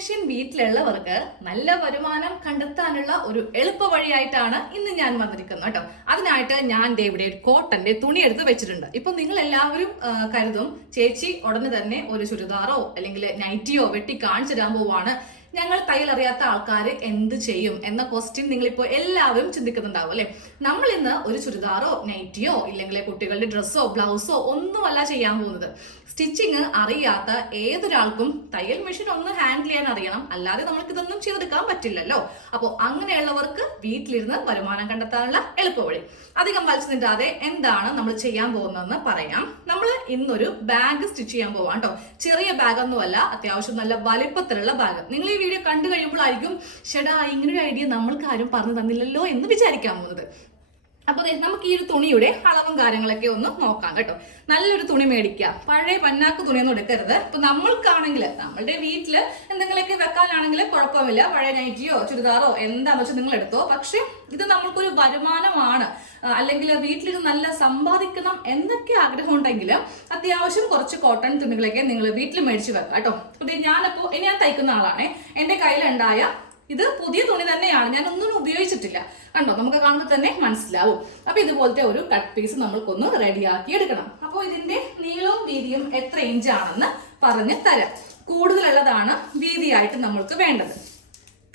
Machine വീട്ടിലുള്ളവർക്ക് നല്ല വരുമാനം കണ്ടെത്താനുള്ള ഒരു എളുപ്പ വഴിയായിട്ടാണ് ഇന്ന് ഞാൻ വന്നിരിക്കുന്നത് കേട്ടോ. അതിനായിട്ട് ഞാൻ ഇവിടെ ഒരു കോട്ടന്റെ തുണി എടുത്ത് വെച്ചിട്ടുണ്ട്. ഇപ്പൊ നിങ്ങൾ എല്ലാവരും കരുതും ചേച്ചി ഉടനെ തന്നെ ഒരു ചുരിദാറോ അല്ലെങ്കിൽ നൈറ്റിയോ വെട്ടി കാണിച്ചു തരാൻ പോവാണ്, ഞങ്ങൾ തയ്യൽ അറിയാത്ത ആൾക്കാർ എന്ത് ചെയ്യും എന്ന ക്വസ്റ്റ്യൻ നിങ്ങളിപ്പോൾ എല്ലാവരും ചിന്തിക്കുന്നുണ്ടാവും അല്ലെ. നമ്മൾ ഇന്ന് ഒരു ചുരിദാറോ നൈറ്റിയോ ഇല്ലെങ്കിൽ കുട്ടികളുടെ ഡ്രസ്സോ ബ്ലൗസോ ഒന്നുമല്ല ചെയ്യാൻ പോകുന്നത്. സ്റ്റിച്ചിങ് അറിയാത്ത ഏതൊരാൾക്കും തയ്യൽ മെഷീൻ ഒന്ന് ഹാൻഡിൽ ചെയ്യാൻ അറിയണം, അല്ലാതെ നമ്മൾക്ക് ഇതൊന്നും ചെയ്തെടുക്കാൻ പറ്റില്ലല്ലോ. അപ്പോൾ അങ്ങനെയുള്ളവർക്ക് വീട്ടിലിരുന്ന് വരുമാനം കണ്ടെത്താനുള്ള എളുപ്പവഴി. അധികം വലിച്ചു നിൽക്കാതെ എന്താണ് നമ്മൾ ചെയ്യാൻ പോകുന്നതെന്ന് പറയാം. നമ്മൾ ഇന്നൊരു ബാഗ് സ്റ്റിച്ച് ചെയ്യാൻ പോവാം കേട്ടോ. ചെറിയ ബാഗ് ഒന്നുമല്ല, അത്യാവശ്യം നല്ല വലിപ്പത്തിലുള്ള ബാഗ്. നിങ്ങൾ ഈ വീഡിയോ കണ്ടു കഴിയുമ്പോഴായിരിക്കും ഷെടാ ഇങ്ങനൊരു ഐഡിയ നമ്മൾക്ക് ആരും പറഞ്ഞു തന്നില്ലല്ലോ എന്ന് വിചാരിക്കാൻ പോകുന്നത്. അപ്പൊ നമുക്ക് ഈ ഒരു തുണിയുടെ അളവും കാര്യങ്ങളൊക്കെ ഒന്ന് നോക്കാം കേട്ടോ. നല്ലൊരു തുണി മേടിക്കുക, പഴയ പന്നാക്ക് തുണിയൊന്നും എടുക്കരുത്. ഇപ്പൊ നമ്മൾക്കാണെങ്കിൽ നമ്മളുടെ വീട്ടില് എന്തെങ്കിലുമൊക്കെ വെക്കാനാണെങ്കിൽ കുഴപ്പമില്ല, പഴയ നൈറ്റിയോ ചുരിദാറോ എന്താണെന്ന് വെച്ചാൽ നിങ്ങൾ എടുത്തോ. പക്ഷെ ഇത് നമ്മൾക്കൊരു വരുമാനമാണ്, അല്ലെങ്കിൽ വീട്ടിലിരുന്ന് നല്ല സമ്പാദിക്കണം എന്നൊക്കെ ആഗ്രഹം ഉണ്ടെങ്കിൽ അത്യാവശ്യം കുറച്ച് കോട്ടൺ തുണികളൊക്കെ നിങ്ങൾ വീട്ടിൽ മേടിച്ച് വെക്കാം കേട്ടോ. ഞാൻ തയ്ക്കുന്ന ആളാണ്, എന്റെ കയ്യിലുണ്ടായ ഇത് പുതിയ തുണി തന്നെയാണ്, ഞാൻ ഒന്നും ഉപയോഗിച്ചിട്ടില്ല. കണ്ടോ, നമുക്ക് കാണുമ്പോൾ തന്നെ മനസ്സിലാവും. അപ്പൊ ഇതുപോലത്തെ ഒരു കട്ട് പീസ് നമ്മൾക്കൊന്ന് റെഡിയാക്കി എടുക്കണം. അപ്പോൾ ഇതിന്റെ നീളവും വീതിയും എത്ര ഇഞ്ചാണെന്ന് പറഞ്ഞ് തരാം. കൂടുതലുള്ളതാണ് വീതിയായിട്ട് നമ്മൾക്ക് വേണ്ടത്.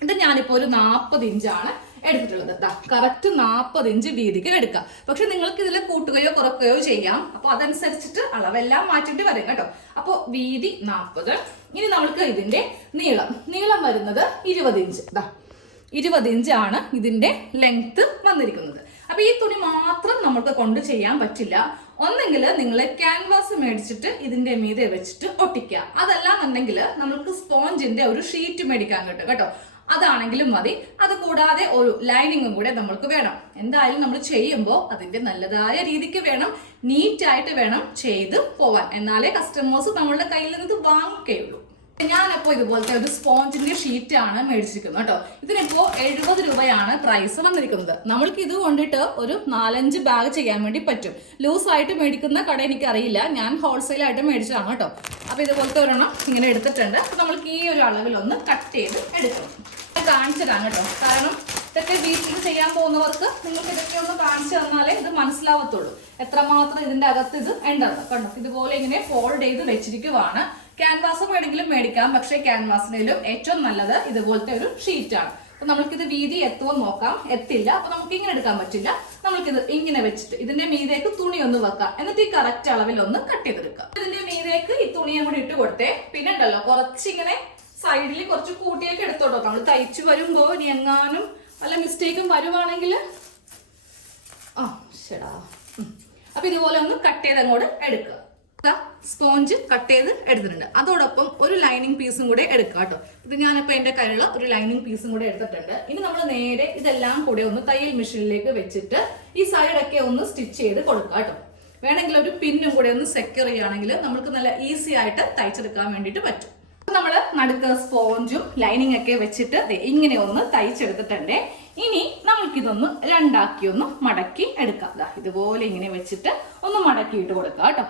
ഇത് ഞാനിപ്പോ ഒരു 40 ഇഞ്ചാണ് എടുത്തിട്ടുള്ളത്. കറക്റ്റ് 40 ഇഞ്ച് വീതിക്ക് എടുക്കാം. പക്ഷെ നിങ്ങൾക്ക് ഇതിൽ കൂട്ടുകയോ കുറക്കുകയോ ചെയ്യാം. അപ്പൊ അതനുസരിച്ചിട്ട് അളവെല്ലാം മാറ്റിട്ട് വരും കേട്ടോ. അപ്പൊ വീതി 40. ഇനി നമ്മൾക്ക് ഇതിന്റെ നീളം വരുന്നത് 20 ഇഞ്ച്. 20 ഇഞ്ചാണ് ഇതിന്റെ ലെങ്ത് വന്നിരിക്കുന്നത്. അപ്പൊ ഈ തുണി മാത്രം നമുക്ക് കൊണ്ട് ചെയ്യാൻ പറ്റില്ല. ഒന്നെങ്കിൽ നിങ്ങൾ ക്യാൻവാസ് മേടിച്ചിട്ട് ഇതിന്റെ മീതെ വെച്ചിട്ട് ഒട്ടിക്കുക, അതല്ലാന്നുണ്ടെങ്കിൽ നമുക്ക് സ്പോഞ്ചിന്റെ ഒരു ഷീറ്റ് മേടിക്കാൻ കിട്ടും കേട്ടോ. അതാണെങ്കിലും മതി. അത് കൂടാതെ ഒരു ലൈനിങ്ങും കൂടെ നമ്മൾക്ക് വേണം. എന്തായാലും നമ്മൾ ചെയ്യുമ്പോൾ അതിന്റെ നല്ലതായ രീതിക്ക് വേണം, നീറ്റായിട്ട് വേണം ചെയ്ത് പോവാൻ. എന്നാലേ കസ്റ്റമേഴ്സ് നമ്മളുടെ കയ്യിൽ നിന്ന് വാങ്ങിക്കുകയുള്ളൂ. ഞാനപ്പോ ഇതുപോലത്തെ ഒരു സ്പോഞ്ചിന്റെ ഷീറ്റ് ആണ് മേടിച്ചിരിക്കുന്നത് കേട്ടോ. ഇതിനിപ്പോ 70 രൂപയാണ് പ്രൈസ് വന്നിരിക്കുന്നത്. നമ്മൾക്ക് ഇത് കൊണ്ടിട്ട് ഒരു 4-5 ബാഗ് ചെയ്യാൻ വേണ്ടി പറ്റും. ലൂസായിട്ട് മേടിക്കുന്ന കട എനിക്ക് അറിയില്ല, ഞാൻ ഹോൾസെയിൽ ആയിട്ട് മേടിച്ചതാണ് കേട്ടോ. അപ്പൊ ഇതുപോലത്തെ ഒരെണ്ണം ഇങ്ങനെ എടുത്തിട്ടുണ്ട്. അപ്പൊ നമ്മൾക്ക് ഈ ഒരു അളവിലൊന്ന് കട്ട് ചെയ്ത് എടുക്കണം. കാണിച്ചതാണ് കേട്ടോ, കാരണം ഇതൊക്കെ വീട്ടിൽ ചെയ്യാൻ പോകുന്നവർക്ക് നിങ്ങൾക്ക് ഇതൊക്കെ ഒന്ന് കാണിച്ചു തന്നാലേ ഇത് മനസ്സിലാവത്തുള്ളൂ എത്രമാത്രം ഇതിന്റെ അകത്ത് ഇത് ഉണ്ടെന്ന്. കണ്ടോ, ഇതുപോലെ ഇങ്ങനെ ഫോൾഡ് ചെയ്ത് വെച്ചിരിക്കുവാണ്. ക്യാൻവാസ് വേണമെങ്കിലും മേടിക്കാം, പക്ഷേ ക്യാൻവാസിനും ഏറ്റവും നല്ലത് ഇതുപോലത്തെ ഒരു ഷീറ്റാണ്. അപ്പൊ നമുക്കിത് വീതി എത്തുമോ നോക്കാം. എത്തില്ല, അപ്പൊ നമുക്ക് ഇങ്ങനെ എടുക്കാൻ പറ്റില്ല. നമുക്കിത് ഇങ്ങനെ വെച്ചിട്ട് ഇതിന്റെ മീതേക്ക് തുണി ഒന്ന് വെക്കാം, എന്നിട്ട് ഈ കറക്റ്റ് അളവിൽ ഒന്ന് കട്ട് ചെയ്തെടുക്കാം. ഇതിന്റെ മീതേക്ക് ഈ തുണിയും കൂടി ഇട്ട് കൊടുത്തേ. പിന്നെ ഉണ്ടല്ലോ കുറച്ചിങ്ങനെ സൈഡിൽ കുറച്ച് കൂട്ടിയൊക്കെ എടുത്തോട്ടോ. നമ്മൾ തയ്ച്ചു വരുമ്പോ ഇനി എങ്ങാനും വല്ല മിസ്റ്റേക്കും വരുവാണെങ്കിൽ അപ്പൊ ഇതുപോലെ ഒന്ന് കട്ട് ചെയ്ത് അങ്ങോട്ട് എടുക്കുക. സ്പോഞ്ച് കട്ട് ചെയ്ത് എടുത്തിട്ടുണ്ട്. അതോടൊപ്പം ഒരു ലൈനിങ് പീസും കൂടെ എടുക്കുക കേട്ടോ. ഇത് ഞാനിപ്പോ എന്റെ കയ്യിലുള്ള ഒരു ലൈനിങ് പീസും കൂടെ എടുത്തിട്ടുണ്ട്. ഇനി നമ്മൾ നേരെ ഇതെല്ലാം കൂടെ ഒന്ന് തയ്യൽ മെഷീനിലേക്ക് വെച്ചിട്ട് ഈ സൈഡൊക്കെ ഒന്ന് സ്റ്റിച്ച് ചെയ്ത് കൊടുക്കുക കേട്ടോ. വേണമെങ്കിൽ ഒരു പിന്നും കൂടെ ഒന്ന് സെക്യൂർ ചെയ്യുകയാണെങ്കിൽ നമുക്ക് നല്ല ഈസി ആയിട്ട് തയ്ച്ചെടുക്കാൻ വേണ്ടിയിട്ട് പറ്റും. നമ്മൾ നടുക്ക് സ്പോഞ്ചും ലൈനിങ് ഒക്കെ വെച്ചിട്ട് ഇങ്ങനെ ഒന്ന് തയ്ച്ചെടുത്തിട്ടുണ്ട്. ഇനി നമുക്കിതൊന്ന് രണ്ടാക്കി ഒന്ന് മടക്കി എടുക്കാം. ഇതുപോലെ ഇങ്ങനെ വെച്ചിട്ട് ഒന്ന് മടക്കിയിട്ട് കൊടുക്കാം കേട്ടോ.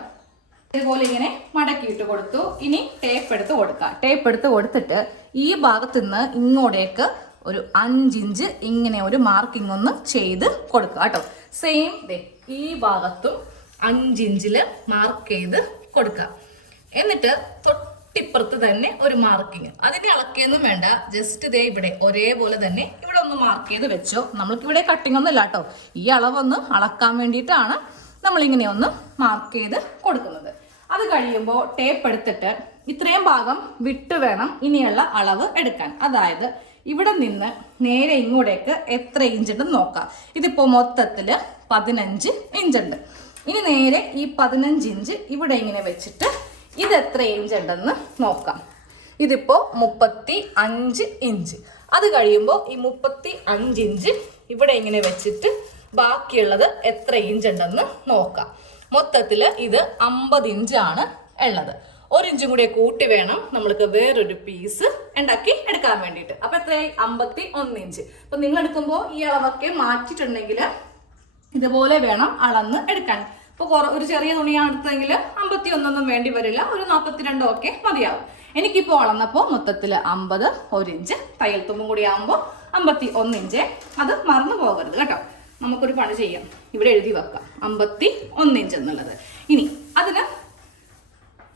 ഇതുപോലെ ഇങ്ങനെ മടക്കിയിട്ട് കൊടുത്തു. ഇനി ടേപ്പ് എടുത്ത് കൊടുക്കാം. ടേപ്പ് എടുത്ത് കൊടുത്തിട്ട് ഈ ഭാഗത്ത് നിന്ന് ഇങ്ങോട്ടേക്ക് ഒരു 5 ഇഞ്ച് ഇങ്ങനെ ഒരു മാർക്കിംഗ് ഒന്ന് ചെയ്ത് കൊടുക്കുക കേട്ടോ. സെയിം ഈ ഭാഗത്തും 5 ഇഞ്ചില് മാർക്ക് ചെയ്ത് കൊടുക്കുക. എന്നിട്ട് തൊട്ടിപ്പുറത്ത് തന്നെ ഒരു മാർക്കിങ്, അതിനെ അളക്കിയൊന്നും വേണ്ട, ജസ്റ്റ് ഇവിടെ ഒരേപോലെ തന്നെ ഇവിടെ ഒന്ന് മാർക്ക് ചെയ്ത് വെച്ചോ. നമ്മൾക്ക് ഇവിടെ കട്ടിങ് ഒന്നും ഇല്ല കേട്ടോ. ഈ അളവൊന്ന് അളക്കാൻ വേണ്ടിയിട്ടാണ് നമ്മളിങ്ങനെ ഒന്ന് മാർക്ക് ചെയ്ത് കൊടുക്കുന്നത്. അത് കഴിയുമ്പോൾ ടേപ്പ് എടുത്തിട്ട് ഇത്രയും ഭാഗം വിട്ട് വേണം ഇനിയുള്ള അളവ് എടുക്കാൻ. അതായത് ഇവിടെ നിന്ന് നേരെ ഇങ്ങോട്ടേക്ക് എത്ര ഇഞ്ചുണ്ടെന്ന് നോക്കാം. ഇതിപ്പോൾ മൊത്തത്തിൽ 15 ഇഞ്ചുണ്ട്. ഇനി നേരെ ഈ 15 ഇഞ്ച് ഇവിടെ ഇങ്ങനെ വെച്ചിട്ട് ഇത് എത്ര ഇഞ്ച് ഉണ്ടെന്ന് നോക്കാം. ഇതിപ്പോൾ 35 ഇഞ്ച്. അത് കഴിയുമ്പോൾ ഈ 35 ഇഞ്ച് ഇവിടെ ഇങ്ങനെ വെച്ചിട്ട് ബാക്കിയുള്ളത് എത്ര ഇഞ്ച് ഉണ്ടെന്ന് നോക്കാം. മൊത്തത്തിൽ ഇത് 50 ഇഞ്ചാണ് ഉള്ളത്. 1 ഇഞ്ചും കൂടെ കൂട്ടി വേണം നമ്മൾക്ക് വേറൊരു പീസ് ഉണ്ടാക്കി എടുക്കാൻ വേണ്ടിയിട്ട്. അപ്പൊ എത്രയായി? 51 ഇഞ്ച്. അപ്പൊ നിങ്ങൾ എടുക്കുമ്പോൾ ഈ അളവൊക്കെ മാറ്റിയിട്ടുണ്ടെങ്കിൽ ഇതുപോലെ വേണം അളന്ന് എടുക്കാൻ. ഇപ്പൊ ഒരു ചെറിയ തുണിയാണ് എടുത്തെങ്കിൽ 51 ഒന്നും വേണ്ടി വരില്ല, ഒരു 42 ഒക്കെ മതിയാവും. എനിക്കിപ്പോൾ അളന്നപ്പോൾ മൊത്തത്തിൽ 50, 1 ഇഞ്ച്, തയ്യൽ തുമ്പും കൂടി ആകുമ്പോൾ 51 ഇഞ്ച്. അത് മറന്നു പോകരുത് കേട്ടോ. നമുക്കൊരു പണി ചെയ്യാം, ഇവിടെ എഴുതി വെക്കാം 51 ഇഞ്ച് എന്നുള്ളത്. ഇനി അതിന്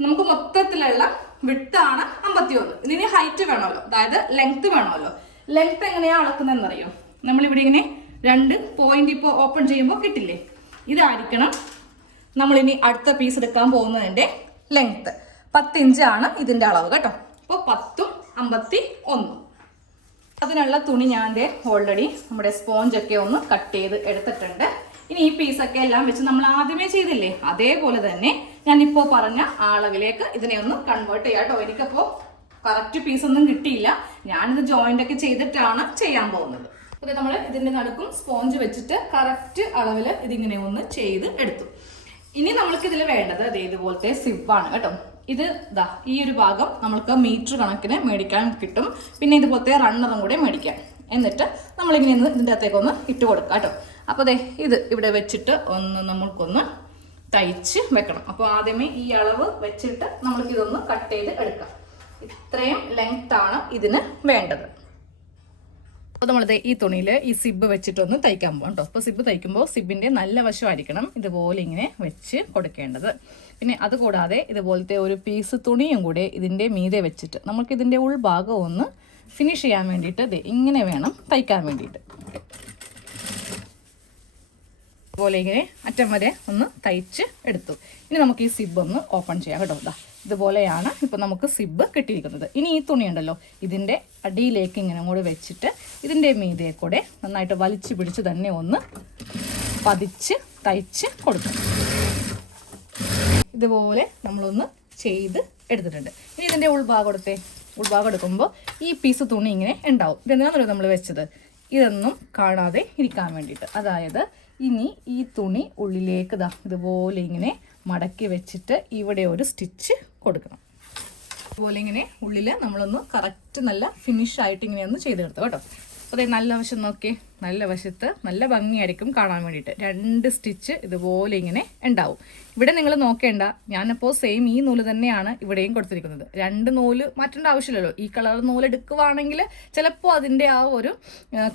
നമുക്ക് മൊത്തത്തിലുള്ള വിട്ടാണ് 51. ഇതിന് ഹൈറ്റ് വേണമല്ലോ, അതായത് ലെങ്ത് വേണമല്ലോ. ലെങ്ത് എങ്ങനെയാണ് അളക്കുന്നതെന്നറിയോ? നമ്മളിവിടെ ഇങ്ങനെ 2 പോയിന്റ് ഇപ്പോൾ ഓപ്പൺ ചെയ്യുമ്പോൾ കിട്ടില്ലേ, ഇതായിരിക്കണം നമ്മളിനി അടുത്ത പീസ് എടുക്കാൻ പോകുന്നതിൻ്റെ ലെങ്ത്. 10 ഇഞ്ചാണ് ഇതിൻ്റെ അളവ് കേട്ടോ. അപ്പോൾ 10ഉം 51. അതിനുള്ള തുണി ഞാൻ ഓൾറെഡി നമ്മുടെ സ്പോഞ്ചൊക്കെ ഒന്ന് കട്ട് ചെയ്ത് എടുത്തിട്ടുണ്ട്. ഇനി ഈ പീസൊക്കെ എല്ലാം വെച്ച് നമ്മൾ ആദ്യമേ ചെയ്തില്ലേ, അതേപോലെ തന്നെ ഞാനിപ്പോൾ പറഞ്ഞ അളവിലേക്ക് ഇതിനെ ഒന്ന് കൺവേർട്ട് ചെയ്യാം കേട്ടോ. എനിക്കപ്പോൾ കറക്റ്റ് പീസൊന്നും കിട്ടിയില്ല, ഞാനിത് ജോയിൻ്റ് ഒക്കെ ചെയ്തിട്ടാണ് ചെയ്യാൻ പോകുന്നത്. അപ്പോൾ നമ്മൾ ഇതിൻ്റെ നടുക്കും സ്പോഞ്ച് വെച്ചിട്ട് കറക്റ്റ് അളവിൽ ഇതിങ്ങനെ ഒന്ന് ചെയ്ത് എടുത്തു. ഇനി നമ്മൾക്ക് ഇതിൽ വേണ്ടത് ഇതുപോലത്തെ സിബാണ് കേട്ടോ. ഇത് ദാ ഈ ഒരു ഭാഗം നമ്മൾക്ക് മീറ്റർ കണക്കിന് മേടിക്കാൻ കിട്ടും. പിന്നെ ഇതുപോലത്തെ റണ്ണറും കൂടെ മേടിക്കാം. എന്നിട്ട് നമ്മളിങ്ങനെ ഇതിൻ്റെ അകത്തേക്കൊന്ന് ഇട്ട് കൊടുക്കാം കേട്ടോ. അപ്പോൾ ഇത് ഇവിടെ വെച്ചിട്ട് നമ്മൾക്കൊന്ന് തയ്ച്ച് വെക്കണം. അപ്പോൾ ആദ്യമേ ഈ അളവ് വെച്ചിട്ട് നമ്മൾക്കിതൊന്ന് കട്ട് ചെയ്ത് എടുക്കാം. ഇത്രയും ലെങ്ത്താണ് ഇതിന് വേണ്ടത്. അപ്പോൾ നമ്മളിത് ഈ തുണിയിൽ ഈ സിബ് വെച്ചിട്ടൊന്ന് തയ്ക്കാൻ പോകാം കേട്ടോ. അപ്പോൾ സിബ് തയ്ക്കുമ്പോൾ സിബിൻ്റെ നല്ല വശമായിരിക്കണം ഇതുപോലെ ഇങ്ങനെ വെച്ച് കൊടുക്കേണ്ടത്. പിന്നെ അതുകൂടാതെ ഇതുപോലത്തെ ഒരു പീസ് തുണിയും കൂടെ ഇതിൻ്റെ മീതെ വെച്ചിട്ട് നമുക്കിതിൻ്റെ ഉൾഭാഗം ഒന്ന് ഫിനിഷ് ചെയ്യാൻ വേണ്ടിയിട്ട് ഇങ്ങനെ വേണം തയ്ക്കാൻ വേണ്ടിയിട്ട്. അതുപോലെ ഇങ്ങനെ അറ്റം വരെ ഒന്ന് തയ്ച്ച് എടുത്തു. ഇനി നമുക്ക് ഈ സിബ് ഒന്ന് ഓപ്പൺ ചെയ്യാം കേട്ടോ. ഇതുപോലെയാണ് ഇപ്പോൾ നമുക്ക് സിബ് കിട്ടിയിരിക്കുന്നത്. ഇനി ഈ തുണി ഉണ്ടല്ലോ, ഇതിൻ്റെ അടിയിലേക്ക് ഇങ്ങനെ കൂടെ വെച്ചിട്ട് ഇതിൻ്റെ മീതെ കൂടെ നന്നായിട്ട് വലിച്ചു പിടിച്ച് തന്നെ ഒന്ന് പതിച്ച് തയ്ച്ച് കൊടുക്കും. ഇതുപോലെ നമ്മളൊന്ന് ചെയ്ത് എടുത്തിട്ടുണ്ട്. ഇനി ഇതിൻ്റെ ഉൾഭാഗം എടുക്കുമ്പോൾ ഈ പീസ് തുണി ഇങ്ങനെ ഉണ്ടാവും. ഇതെന്താണല്ലോ നമ്മൾ വെച്ചത്, ഇതൊന്നും കാണാതെ ഇരിക്കാൻ വേണ്ടിയിട്ട്. അതായത് ഇനി ഈ തുണി ഉള്ളിലേക്ക് ഇതുപോലെ ഇങ്ങനെ മടക്കി വെച്ചിട്ട് ഇവിടെ ഒരു സ്റ്റിച്ച് കൊടുക്കണം. അതുപോലെ ഇങ്ങനെ ഉള്ളിൽ നമ്മളൊന്ന് കറക്റ്റ് നല്ല ഫിനിഷായിട്ട് ഇങ്ങനെ ഒന്ന് ചെയ്തെടുത്തു കേട്ടോ. അപ്പോൾ നല്ല വശം നോക്കി, നല്ല വശത്ത് നല്ല ഭംഗിയായിരിക്കും കാണാൻ വേണ്ടിയിട്ട്. 2 സ്റ്റിച്ച് ഇതുപോലെ ഇങ്ങനെ ഉണ്ടാവും. ഇവിടെ നിങ്ങൾ നോക്കേണ്ട, ഞാനപ്പോൾ സെയിം ഈ നൂല് തന്നെയാണ് ഇവിടെയും കൊടുത്തിരിക്കുന്നത്. 2 നൂല് മാറ്റേണ്ട ആവശ്യമില്ലല്ലോ. ഈ കളർ നൂല് എടുക്കുവാണെങ്കിൽ ചിലപ്പോൾ അതിൻ്റെ ആ ഒരു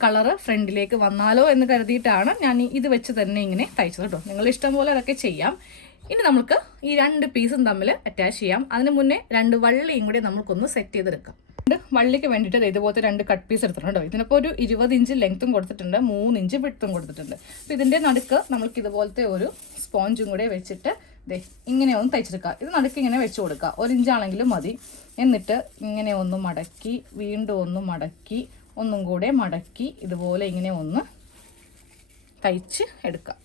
കളറ് ഫ്രണ്ടിലേക്ക് വന്നാലോ എന്ന് കരുതിയിട്ടാണ് ഞാൻ ഇത് വെച്ച് തന്നെ ഇങ്ങനെ തയ്ച്ചത് കേട്ടോ. നിങ്ങൾ ഇഷ്ടം പോലെ അതൊക്കെ ചെയ്യാം. ഇനി നമുക്ക് ഈ 2 പീസും തമ്മിൽ അറ്റാച്ച് ചെയ്യാം. അതിന് മുന്നേ 2 വള്ളിയും കൂടി നമുക്കൊന്ന് സെറ്റ് ചെയ്തെടുക്കാം. വള്ളിക്ക് വേണ്ടിയിട്ട് ഇതുപോലത്തെ 2 കട്ട് പീസ് എടുത്തിട്ടുണ്ട്. ഇതിനിപ്പോൾ ഒരു 20 ഇഞ്ച് ലെങ്ത്തും കൊടുത്തിട്ടുണ്ട്, 3 ഇഞ്ച് വിഡ്ത്തും കൊടുത്തിട്ടുണ്ട്. അപ്പോൾ ഇതിൻ്റെ നടുക്ക് നമ്മൾക്ക് ഇതുപോലത്തെ ഒരു സ്പോഞ്ചും കൂടെ വെച്ചിട്ട് ഇങ്ങനെ ഒന്ന് തയ്ച്ചെടുക്കുക. ഇത് നടുക്ക് ഇങ്ങനെ വെച്ച് കൊടുക്കുക. 1 ഇഞ്ചാണെങ്കിലും മതി. എന്നിട്ട് ഇങ്ങനെ ഒന്ന് മടക്കി, വീണ്ടും ഒന്ന് മടക്കി, ഒന്നും കൂടെ മടക്കി, ഇതുപോലെ ഇങ്ങനെ ഒന്ന് തയ്ച്ച് എടുക്കുക.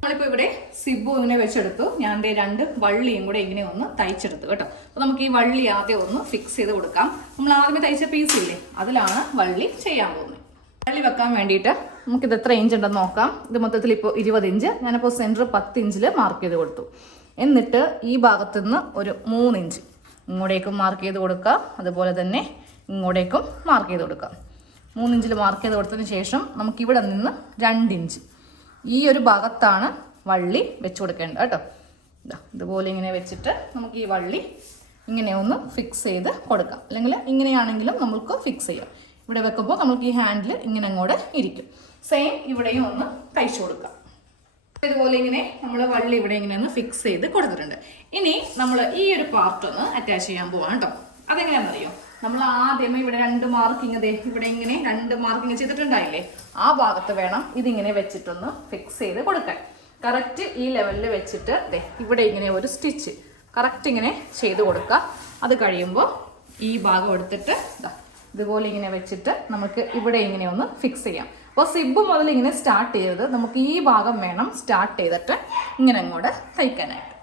നമ്മളിപ്പോൾ ഇവിടെ സിബു ഇങ്ങനെ വെച്ചെടുത്തു. ഞാൻ 2 വള്ളിയും കൂടെ ഇങ്ങനെ ഒന്ന് തയ്ച്ചെടുത്തു കേട്ടോ. അപ്പോൾ നമുക്ക് ഈ വള്ളി ആദ്യം ഒന്ന് ഫിക്സ് ചെയ്ത് കൊടുക്കാം. നമ്മൾ ആദ്യമേ തയ്ച്ച പീസില്ലേ, അതിലാണ് വള്ളി ചെയ്യാൻ പോകുന്നത്. വള്ളി വെക്കാൻ വേണ്ടിയിട്ട് നമുക്കിത് എത്ര ഇഞ്ച് ഉണ്ടെന്ന് നോക്കാം. ഇത് മൊത്തത്തിൽ ഇപ്പോൾ 20 ഇഞ്ച്. ഞാനിപ്പോൾ സെൻറ്റർ 10 ഇഞ്ചിൽ മാർക്ക് ചെയ്ത് കൊടുത്തു. എന്നിട്ട് ഈ ഭാഗത്തു നിന്ന് ഒരു 3 ഇഞ്ച് ഇങ്ങോട്ടേക്കും മാർക്ക് ചെയ്ത് കൊടുക്കുക. അതുപോലെ തന്നെ ഇങ്ങോട്ടേക്കും മാർക്ക് ചെയ്ത് കൊടുക്കുക. 3 ഇഞ്ചിൽ മാർക്ക് ചെയ്ത് കൊടുത്തതിന് ശേഷം നമുക്കിവിടെ നിന്ന് 2 ഇഞ്ച് ഈ ഒരു ഭാഗത്താണ് വള്ളി വെച്ച് കൊടുക്കേണ്ടത് കേട്ടോ. ഇതുപോലെ ഇങ്ങനെ വെച്ചിട്ട് നമുക്ക് ഈ വള്ളി ഇങ്ങനെ ഒന്ന് ഫിക്സ് ചെയ്ത് കൊടുക്കാം. അല്ലെങ്കിൽ ഇങ്ങനെയാണെങ്കിലും നമുക്ക് ഫിക്സ് ചെയ്യാം. ഇവിടെ വെക്കുമ്പോൾ നമുക്ക് ഈ ഹാൻഡിൽ ഇങ്ങനെ അങ്ങോട്ട് ഇരിക്കും. സെയിം ഇവിടെയും ഒന്ന് തയ്ച്ചു കൊടുക്കാം. ഇതുപോലെ ഇങ്ങനെ നമ്മൾ വള്ളി ഇവിടെ ഇങ്ങനെ ഒന്ന് ഫിക്സ് ചെയ്ത് കൊടുത്തിട്ടുണ്ട്. ഇനി നമ്മൾ ഈ ഒരു പാർട്ട് ഒന്ന് അറ്റാച്ച് ചെയ്യാൻ പോവാണ് കേട്ടോ. അതെങ്ങനെയാണെന്നറിയോ? നമ്മൾ ആദ്യമേ ഇവിടെ 2 മാർക്കിങ് ഇവിടെ ഇങ്ങനെ 2 മാർക്കിങ് ചെയ്തിട്ടുണ്ടായില്ലേ, ആ ഭാഗത്ത് വേണം ഇതിങ്ങനെ വെച്ചിട്ടൊന്ന് ഫിക്സ് ചെയ്ത് കൊടുക്കാൻ. കറക്റ്റ് ഈ ലെവലിൽ വെച്ചിട്ട് ഇവിടെ ഇങ്ങനെ ഒരു സ്റ്റിച്ച് കറക്റ്റ് ഇങ്ങനെ ചെയ്ത് കൊടുക്കുക. അത് കഴിയുമ്പോൾ ഈ ഭാഗം എടുത്തിട്ട് ഇതുപോലെ ഇങ്ങനെ വെച്ചിട്ട് നമുക്ക് ഇവിടെ ഇങ്ങനെ ഒന്ന് ഫിക്സ് ചെയ്യാം. അപ്പോൾ സിബ് മുതൽ ഇങ്ങനെ സ്റ്റാർട്ട് ചെയ്തത് നമുക്ക് ഈ ഭാഗം വേണം സ്റ്റാർട്ട് ചെയ്തിട്ട് ഇങ്ങനെ അങ്ങോട്ട് തയ്ക്കാനായിട്ട്.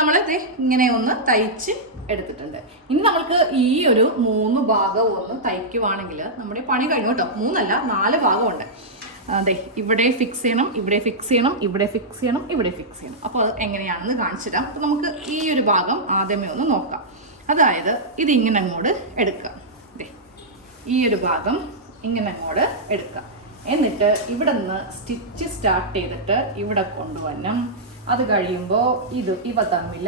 നമ്മൾ ഇങ്ങനെ ഒന്ന് തയ്ച്ച് എടുത്തിട്ടുണ്ട്. ഇനി നമ്മൾക്ക് ഈ ഒരു 3 ഭാഗവും ഒന്ന് തയ്ക്കുവാണെങ്കിൽ നമ്മുടെ പണി കഴിഞ്ഞു കേട്ടോ. 3 അല്ല 4 ഭാഗമുണ്ട്. ഇവിടെ ഫിക്സ് ചെയ്യണം, ഇവിടെ ഫിക്സ് ചെയ്യണം, ഇവിടെ ഫിക്സ് ചെയ്യണം, ഇവിടെ ഫിക്സ് ചെയ്യണം. അപ്പോൾ അത് എങ്ങനെയാണെന്ന് കാണിച്ചു തരാം. അപ്പോൾ നമുക്ക് ഈ ഒരു ഭാഗം ആദ്യമേ ഒന്ന് നോക്കാം. അതായത് ഇതിങ്ങനെ അങ്ങോട്ട് എടുക്കുക. ഈ ഒരു ഭാഗം ഇങ്ങനെ അങ്ങോട്ട് എടുക്കുക. എന്നിട്ട് ഇവിടെ നിന്ന് സ്റ്റിച്ച് സ്റ്റാർട്ട് ചെയ്തിട്ട് ഇവിടെ കൊണ്ടുവരണം. അത് കഴിയുമ്പോൾ ഇവ തമ്മിൽ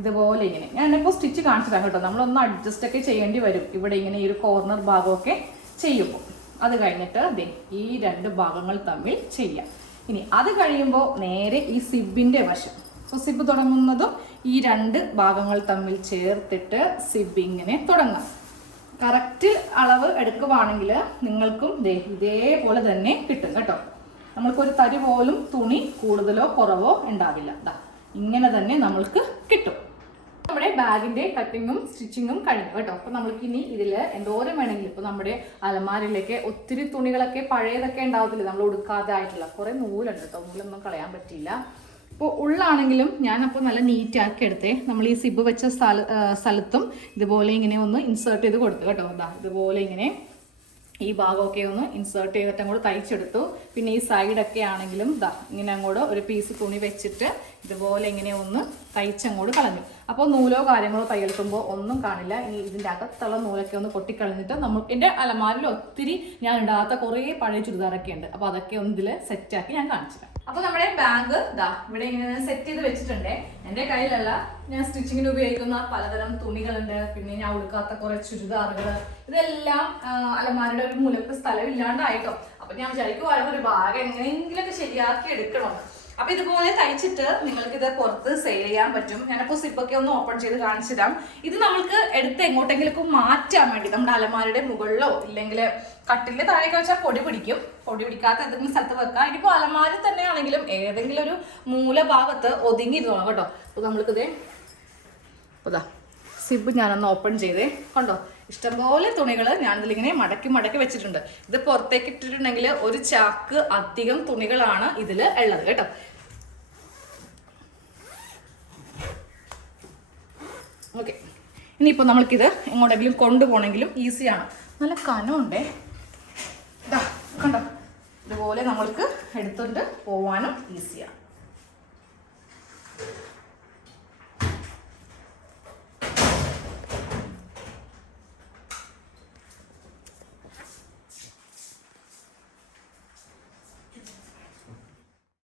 ഇതുപോലെ ഇങ്ങനെ ഞാനിപ്പോൾ സ്റ്റിച്ച് കാണിച്ചു തരാം കേട്ടോ. നമ്മളൊന്ന് അഡ്ജസ്റ്റ് ഒക്കെ ചെയ്യേണ്ടി വരും ഇവിടെ ഇങ്ങനെ ഈ ഒരു കോർണർ ഭാഗമൊക്കെ ചെയ്യുമ്പോൾ. അത് കഴിഞ്ഞിട്ട് ദേ ഈ 2 ഭാഗങ്ങൾ തമ്മിൽ ചെയ്യാം. ഇനി അത് കഴിയുമ്പോൾ നേരെ ഈ സിബിൻ്റെ വശം, അപ്പോൾ സിബ് തുടങ്ങുന്നതും ഈ 2 ഭാഗങ്ങൾ തമ്മിൽ ചേർത്തിട്ട് സിബ് ഇങ്ങനെ തുടങ്ങാം. കറക്റ്റ് അളവ് എടുക്കുവാണെങ്കിൽ നിങ്ങൾക്കും ദേ ഇതേപോലെ തന്നെ കിട്ടും കേട്ടോ. നമ്മൾക്കൊരു തരി പോലും തുണി കൂടുതലോ കുറവോ ഉണ്ടാവില്ല. ഇങ്ങനെ തന്നെ നമ്മൾക്ക് കിട്ടും. നമ്മുടെ ബാഗിന്റെ കട്ടിങ്ങും സ്റ്റിച്ചിങ്ങും കഴിഞ്ഞു കേട്ടോ. അപ്പോൾ നമ്മൾക്ക് ഇനി ഇതിൽ എന്തോരം വേണമെങ്കിലും, ഇപ്പോൾ നമ്മുടെ അലമാരിലേക്ക് ഒത്തിരി തുണികളൊക്കെ പഴയതൊക്കെ ഉണ്ടാവത്തില്ല, നമ്മൾ ഉടുക്കാതെ ആയിട്ടുള്ള കുറേ നൂലുണ്ട് കേട്ടോ. നൂലൊന്നും കളയാൻ പറ്റില്ല. ഇപ്പോൾ ഉള്ളാണെങ്കിലും ഞാനപ്പോൾ നല്ല നീറ്റാക്കി എടുത്തേ. നമ്മൾ ഈ സിബ് വെച്ച സ്ഥലത്തും ഇതുപോലെ ഇങ്ങനെ ഒന്ന് ഇൻസേർട്ട് ചെയ്ത് കൊടുത്തു കേട്ടോ. ഇതുപോലെ ഇങ്ങനെ ഈ ഭാഗമൊക്കെ ഒന്ന് ഇൻസേർട്ട് ചെയ്തിട്ട് അങ്ങോട്ട് തയ്ച്ചെടുത്തു. പിന്നെ ഈ സൈഡൊക്കെ ആണെങ്കിലും ഇങ്ങനെ അങ്ങോട്ട് ഒരു പീസ് തുണി വെച്ചിട്ട് ഇതുപോലെ ഇങ്ങനെ ഒന്ന് തയ്ച്ചങ്ങോട്ട് കളഞ്ഞു. അപ്പോൾ നൂലോ കാര്യങ്ങളോ തയ്യെടുക്കുമ്പോൾ ഒന്നും കാണില്ല. ഇനി ഇതിൻ്റെ അകത്തുള്ള നൂലൊക്കെ ഒന്ന് കൊട്ടിക്കളഞ്ഞിട്ട് എൻ്റെ അലമാരിൽ ഒത്തിരി ഞാൻ ഇടാത്ത കുറേ പഴയ ചുരിദാറൊക്കെ ഉണ്ട്. അപ്പോൾ അതൊക്കെ ഒന്ന് ഇതിൽ സെറ്റാക്കി ഞാൻ കാണിച്ചു തരാം. അപ്പോൾ നമ്മുടെ ബാഗ് ഇവിടെ ഇങ്ങനെ സെറ്റ് ചെയ്ത് വെച്ചിട്ടുണ്ട്. എൻ്റെ കയ്യിലല്ല, ഞാൻ സ്റ്റിച്ചിങ്ങിന് ഉപയോഗിക്കുന്ന പലതരം തുണികളുണ്ട്. പിന്നെ ഞാൻ ഉടുക്കാത്ത കുറെ ചുരിദാറുകൾ, ഇതെല്ലാം അലമാരുടെ ഒരു മൂലക്ക് സ്ഥലമില്ലാണ്ടായിട്ടോ. അപ്പൊ ഞാൻ വിചാരിക്കും ഒരു ബാഗ് എങ്ങനെയെങ്കിലൊക്കെ ശരിയാക്കി എടുക്കണം. അപ്പൊ ഇതുപോലെ തയ്ച്ചിട്ട് നിങ്ങൾക്ക് ഇത് പുറത്ത് സെയിൽ ചെയ്യാൻ പറ്റും. ഞാനപ്പോൾ സിപ്പൊക്കെ ഒന്ന് ഓപ്പൺ ചെയ്ത് കാണിച്ചു തരാം. ഇത് നമ്മൾക്ക് എടുത്ത് എങ്ങോട്ടെങ്കിലൊക്കെ മാറ്റാൻ വേണ്ടി നമ്മുടെ അലമാരുടെ മുകളിലോ ഇല്ലെങ്കിൽ കട്ടിലിന്റെ താഴേക്ക് വെച്ചാൽ പൊടി പിടിക്കും. പൊടി പിടിക്കാത്ത ഏതെങ്കിലും സ്ഥലത്ത് വെക്കാം. ഇനിയിപ്പോൾ അലമാരി തന്നെയാണെങ്കിലും ഏതെങ്കിലും ഒരു മൂലഭാഗത്ത് ഒതുങ്ങിയിരുന്നോളാം കേട്ടോ. അപ്പോൾ നമ്മൾക്കിതേ അതാ സിബ് ഞാനൊന്ന് ഓപ്പൺ ചെയ്തേ കണ്ടോ. ഇഷ്ടംപോലെ തുണികൾ ഞാനിതിലിങ്ങനെ മടക്കി മടക്കി വെച്ചിട്ടുണ്ട്. ഇത് പുറത്തേക്ക് ഇട്ടിട്ടുണ്ടെങ്കിൽ ഒരു ചാക്ക് അധികം തുണികളാണ് ഇതിൽ ഉള്ളത് കേട്ടോ. ഓക്കെ, ഇനിയിപ്പോൾ നമ്മൾക്കിത് എങ്ങോട്ടെങ്കിലും കൊണ്ടുപോകണമെങ്കിലും ഈസിയാണ്. നല്ല കനമുണ്ടേ, ഇതാ കണ്ടോ. ഇതുപോലെ നമ്മൾക്ക് എടുത്തുകൊണ്ട് പോവാനും ഈസിയാണ്.